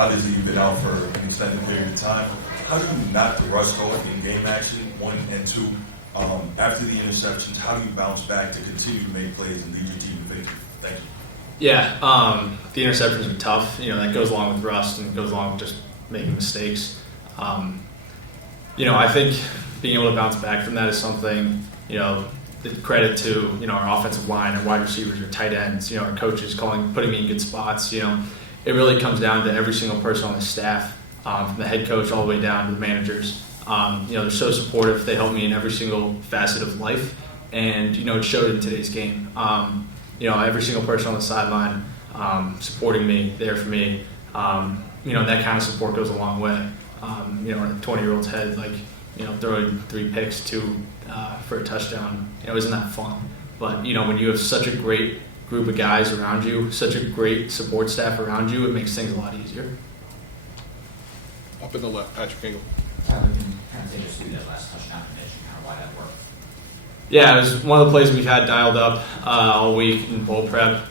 obviously you've been out for an extended period of time. How do you not the rust going in game action, 1 and 2? After the interceptions, how do you bounce back to continue to make plays and lead your team to victory? Thank you. Yeah, the interceptions are tough. That goes along with rust and goes along with just making mistakes. I think being able to bounce back from that is something, the credit to, our offensive line, our wide receivers, our tight ends, our coaches putting me in good spots. It really comes down to every single person on the staff, from the head coach all the way down to the managers. They're so supportive. They help me in every single facet of life. And, it showed in today's game. Every single person on the sideline supporting me, there for me. That kind of support goes a long way. In a 20-year-old's head, throwing 3 picks, 2 for a touchdown, isn't that fun? But, when you have such a great group of guys around you, such a great support staff around you, it makes things a lot easier. Up in the left, Patrick Engel. Tyler, can you kind of take us through that last touchdown finish and kind of why that worked? Yeah, it was one of the plays we've had dialed up all week in bowl prep.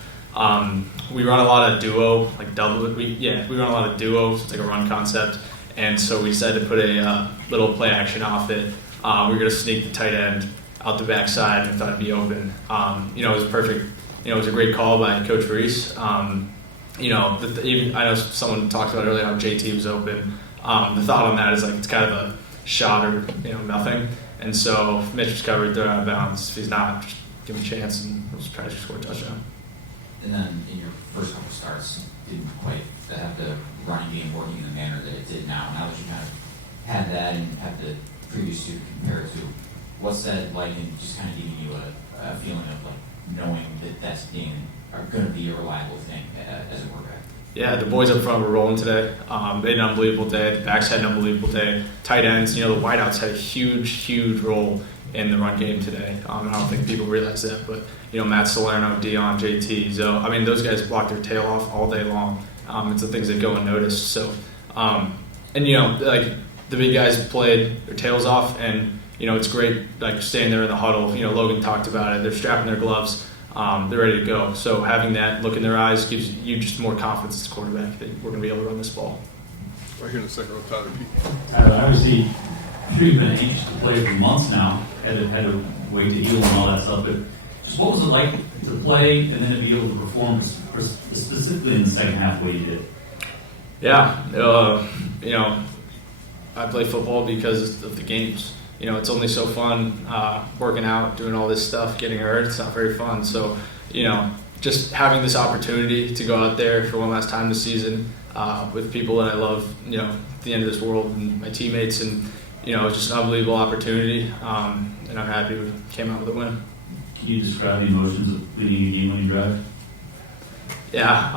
We run a lot of duo, we run a lot of duo, so it's like a run concept. And so we decided to put a little play action off it. We were going to sneak the tight end out the backside and thought it'd be open. It was perfect. It was a great call by Coach Reese. I know someone talked about earlier how JT was open. The thought on that is it's kind of a shot or nothing. And so if Mitch was covered, throw it out of bounds. If he's not, just give him a chance and we'll just try to score a touchdown. And then in your first couple starts, didn't quite have the running game working in the manner that it did now. Now that you kind of had that and have the previous two to compare it to, what's that like and just kind of giving you a feeling of knowing that that's going to be a reliable thing as a quarterback? Yeah, the boys up front were rolling today. They had an unbelievable day. The backs had an unbelievable day. Tight ends, the wideouts had a huge role in the run game today. I don't think people realize that, but Matt Salerno, Dion, JT, Zoe, those guys block their tail off all day long. It's the things that go unnoticed. So, the big guys played their tails off, and it's great staying there in the huddle. Logan talked about it. They're strapping their gloves. They're ready to go. So having that look in their eyes gives you just more confidence as a quarterback that we're going to be able to run this ball. Right here in the second row, Tyler Buchner. Obviously, you've been anxious to play for months now. Had to wait to heal and all that stuff. But just what was it like to play and then to be able to perform specifically in the second half the way you did? Yeah, I play football because of the games. It's only so fun working out, doing all this stuff, getting hurt. It's not very fun. So, just having this opportunity to go out there for one last time this season with people that I love, at the end of this world and my teammates, and, it's just an unbelievable opportunity. And I'm happy we came out with a win. Can you describe the emotions of leading a game when you drive? Yeah,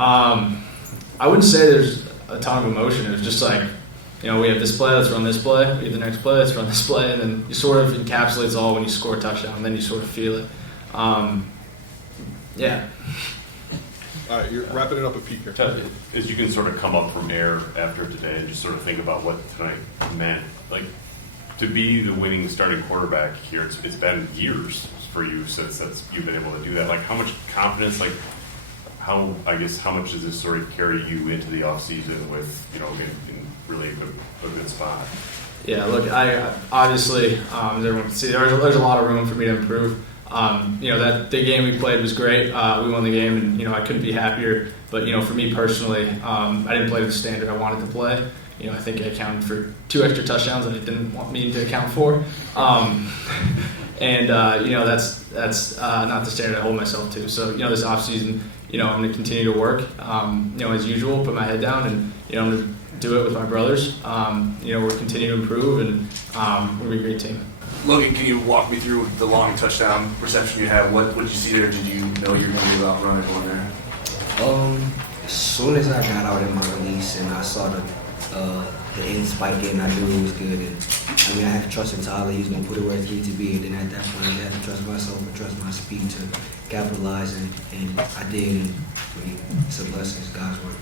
I wouldn't say there's a ton of emotion. It was just we have this play, let's run this play. We have the next play, let's run this play. And then you sort of encapsulates all when you score a touchdown. And then you sort of feel it. Yeah. All right, you're wrapping it up with Pete here. As you can sort of come up from air after today and just sort of think about what tonight meant, to be the winning starting quarterback here, it's been years for you since you've been able to do that. How much confidence, how much does this sort of carry you into the offseason with, in really a good spot? Yeah, look, I obviously, as everyone can see, there's a lot of room for me to improve. That the game we played was great. We won the game, and I couldn't be happier. But for me personally, I didn't play to the standard I wanted to play. I think I accounted for 2 extra touchdowns that I didn't want me to account for. That's not the standard I hold myself to. So this offseason, I'm going to continue to work. As usual, put my head down, and I'm going to do it with my brothers. We're continuing to improve, and we're going to be a great team. Logan, can you walk me through the long touchdown reception you had? What did you see there? Did you know you were going to be out running one there? As soon as I got out in my release and I saw the end spike in, I knew it was good. And I had to trust in Tyler. He was going to put it where it needed to be. And then at that point, I had to trust myself and trust my speed to capitalize. And I did. And it's a blessing. It's God's work.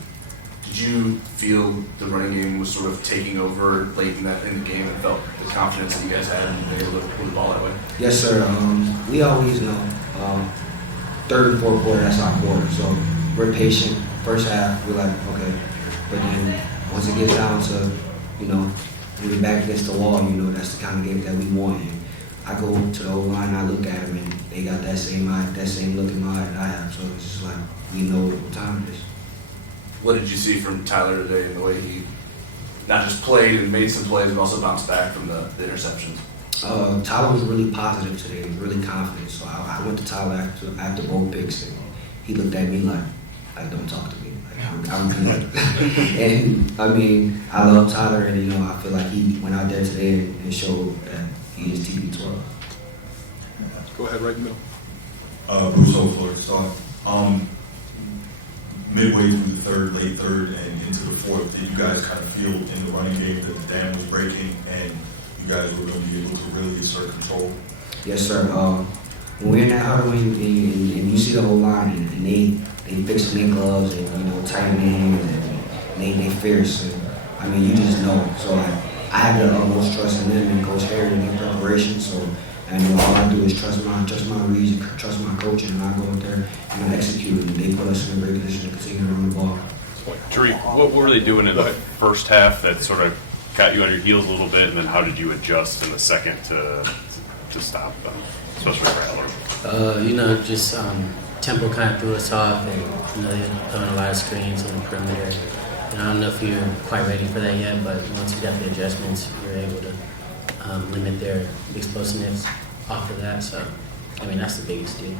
Did you feel the running game was sort of taking over late in the game and felt the confidence that you guys had and being able to pull the ball that way? Yes, sir. We always know third and fourth quarter, that's our quarter. So we're patient. First half, we're like, okay. But then once it gets down to, you know, when we're back against the wall, you know, that's the kind of game that we want. And I go to the O-line and I look at them, and they got that same look in my eye that I have. So it's just like, we know what time it is. What did you see from Tyler today and the way he not just played and made some plays, but also bounced back from the interceptions? Tyler was really positive today. He was really confident. So I went to Tyler after both picks, and he looked at me like don't talk to me. Like, I'm good. And I mean, I love Tyler, and you know, I feel like he went out there today and showed that he is TB12. Go ahead, right in the middle. Bruce O'Fleur, so midway through the third, late third, and into the fourth, did you guys kind of feel in the running game that the dam was breaking and you guys were going to be able to really assert control? Yes, sir. When we're in that huddle and you see the whole line, and they fixing their gloves and, you know, tighten their hands, and they fierce, and I mean, you just know. So like, I have the utmost trust in them and Coach Harry and their preparation. So, and you know, all I do is trust my reads, trust my coaching, and I go out there and I execute, and they put us in a great position to continue to run the ball. TaRiq, what were they doing in the first half that sort of got you on your heels a little bit, and then how did you adjust in the second to stop them, especially Rattler? You know, just tempo kind of threw us off, and you know, they're throwing a lot of screens on the perimeter. And I don't know if you're quite ready for that yet, but once you got the adjustments, you're able to limit their explosiveness off of that. So, I mean, that's the biggest deal.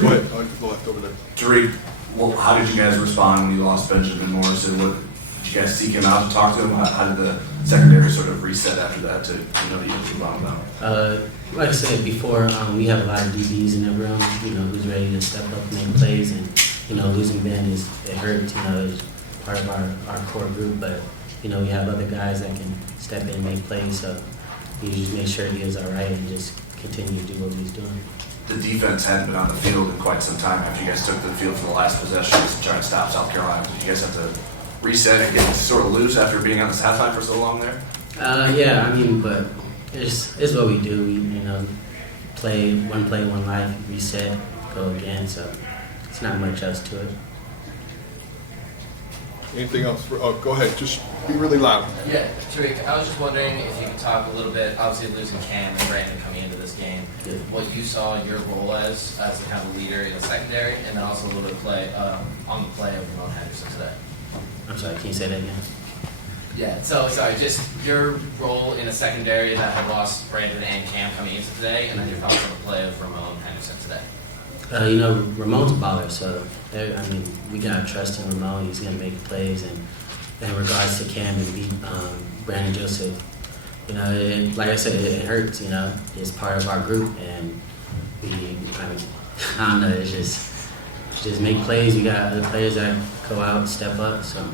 Go ahead. Go left over there. TaRiq, well, how did you guys respond when you lost Benjamin Morrison? Did you guys seek him out to talk to him? How did the secondary sort of reset after that to know you move on about? Like I said before, we have a lot of DBs in that room, you know, who's ready to step up and make plays. And, you know, losing Ben it hurts, you know, it's part of our core group. But, you know, we have other guys that can step in and make plays. So you just make sure he is all right and just continue to do what he's doing. The defense hadn't been on the field in quite some time after you guys took to the field for the last possessions trying to stop South Carolina. Did you guys have to reset and get sort of loose after being on this halftime for so long there? Yeah, I mean, but it's what we do. We, you know, play, one life, reset, go again. So it's not much else to it. Anything else? Go ahead. Just be really loud. Yeah, TaRiq, I was just wondering if you could talk a little bit, obviously losing Cam and Brandon coming into this game, Yeah. what you saw your role as the kind of leader in the secondary, and then also a little bit of play on the play of Ramon Henderson today. I'm sorry, can you say that again? Yeah, so sorry, just your role in a secondary that had lost Brandon and Cam coming into today, and then your thoughts on the play of Ramon Henderson today. You know, Ramon's a baller, so I mean, we gotta trust in Ramon. He's gonna make plays, and in regards to Cam and Brandon Joseph, you know, like I said, it hurts. You know, it's part of our group, and I don't know. It's just make plays. We got other players that go out and step up. So